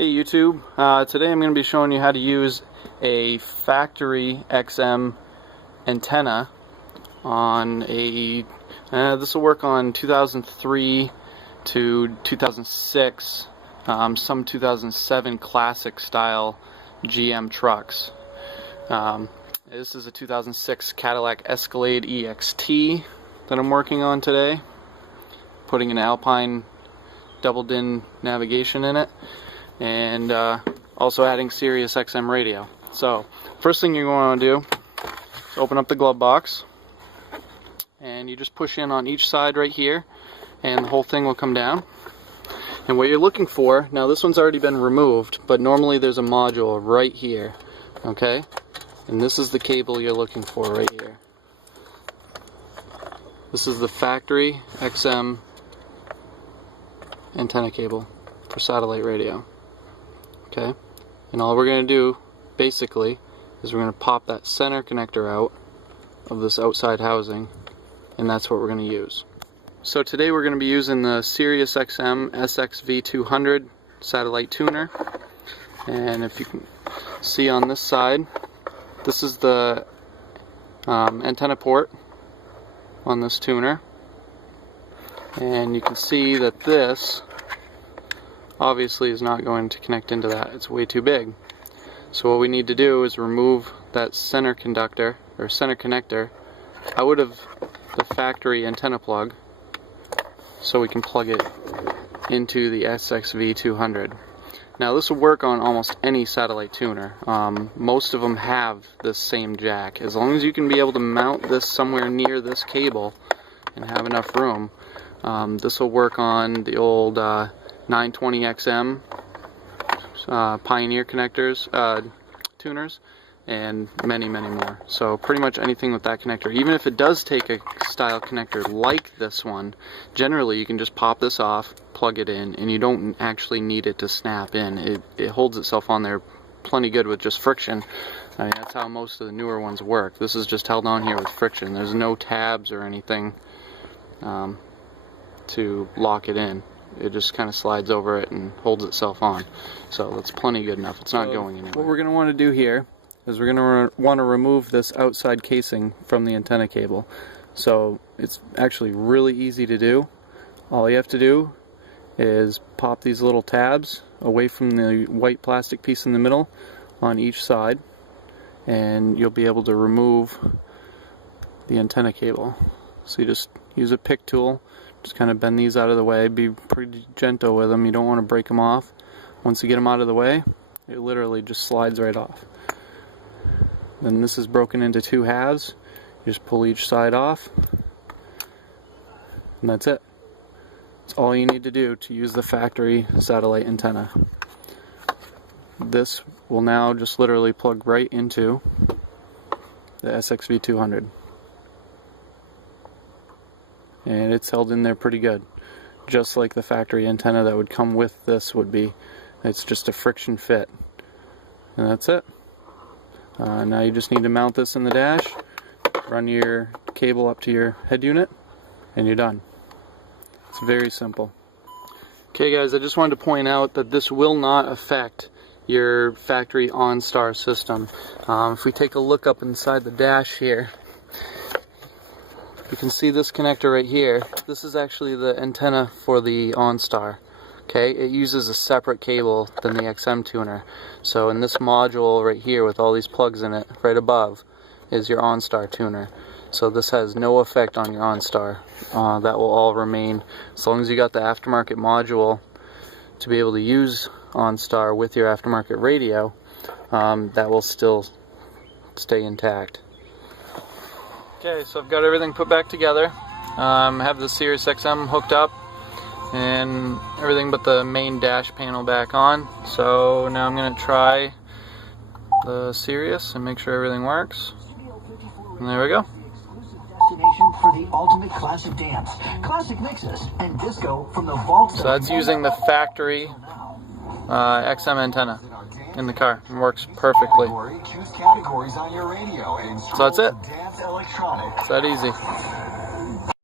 Hey YouTube, today I'm going to be showing you how to use a factory XM antenna on a, this will work on 2003 to 2006, some 2007 classic style GM trucks. This is a 2006 Cadillac Escalade EXT that I'm working on today, putting an Alpine double DIN navigation in it, and also adding SIRIUS XM radio. So first thing you're going to do is open up the glove box, and you just push in on each side right here, and the whole thing will come down. And what you're looking for, now this one's already been removed, but normally there's a module right here, okay? And this is the cable you're looking for right here. This is the factory XM antenna cable for satellite radio. Okay, and all we're going to do basically is we're going to pop that center connector out of this outside housing, and that's what we're going to use. So today we're going to be using the SIRIUS XM SXV200 satellite tuner, and if you can see on this side, this is the antenna port on this tuner, and you can see that this obviously is not going to connect into that. It's way too big. So what we need to do is remove that center conductor or center connector out of the factory antenna plug so we can plug it into the SXV200. Now this will work on almost any satellite tuner. Most of them have this same jack. As long as you can be able to mount this somewhere near this cable and have enough room, this will work on the old 920XM Pioneer connectors, tuners, and many more. So pretty much anything with that connector. Even if it does take a style connector like this one, generally you can just pop this off, plug it in, and you don't actually need it to snap in. It holds itself on there plenty good with just friction. I mean, that's how most of the newer ones work. This is just held on here with friction. There's no tabs or anything to lock it in. It just kind of slides over it and holds itself on. So that's plenty good enough. It's not going anywhere. What we're going to want to do here is we're going to want to remove this outside casing from the antenna cable. So it's actually really easy to do. All you have to do is pop these little tabs away from the white plastic piece in the middle on each side, and you'll be able to remove the antenna cable. So you just use a pick tool, just kind of bend these out of the way, be pretty gentle with them, you don't want to break them off. Once you get them out of the way, it literally just slides right off. Then this is broken into two halves, you just pull each side off, and that's it. That's all you need to do to use the factory satellite antenna. This will now just literally plug right into the SXV200. And it's held in there pretty good, just like the factory antenna that would come with this would be. It's just a friction fit, and that's it. Now you just need to mount this in the dash, run your cable up to your head unit, and you're done. It's very simple. Okay guys, I just wanted to point out that this will not affect your factory OnStar system. If we take a look up inside the dash here, you can see this connector right here. This is actually the antenna for the OnStar. Okay, it uses a separate cable than the XM tuner. So in this module right here with all these plugs in it, right above, is your OnStar tuner. So this has no effect on your OnStar. That will all remain. As long as you got the aftermarket module to be able to use OnStar with your aftermarket radio, that will still stay intact. Okay, so I've got everything put back together. I have the SIRIUS XM hooked up and everything but the main dash panel back on. So now I'm going to try the SIRIUS and make sure everything works. And there we go. For the ultimate classic dance, classic mixes, and disco from the vault. So that's using the factory XM antenna in the car. It works perfectly. Choose categories on your radio and so that's it. dance electronic. It's that easy.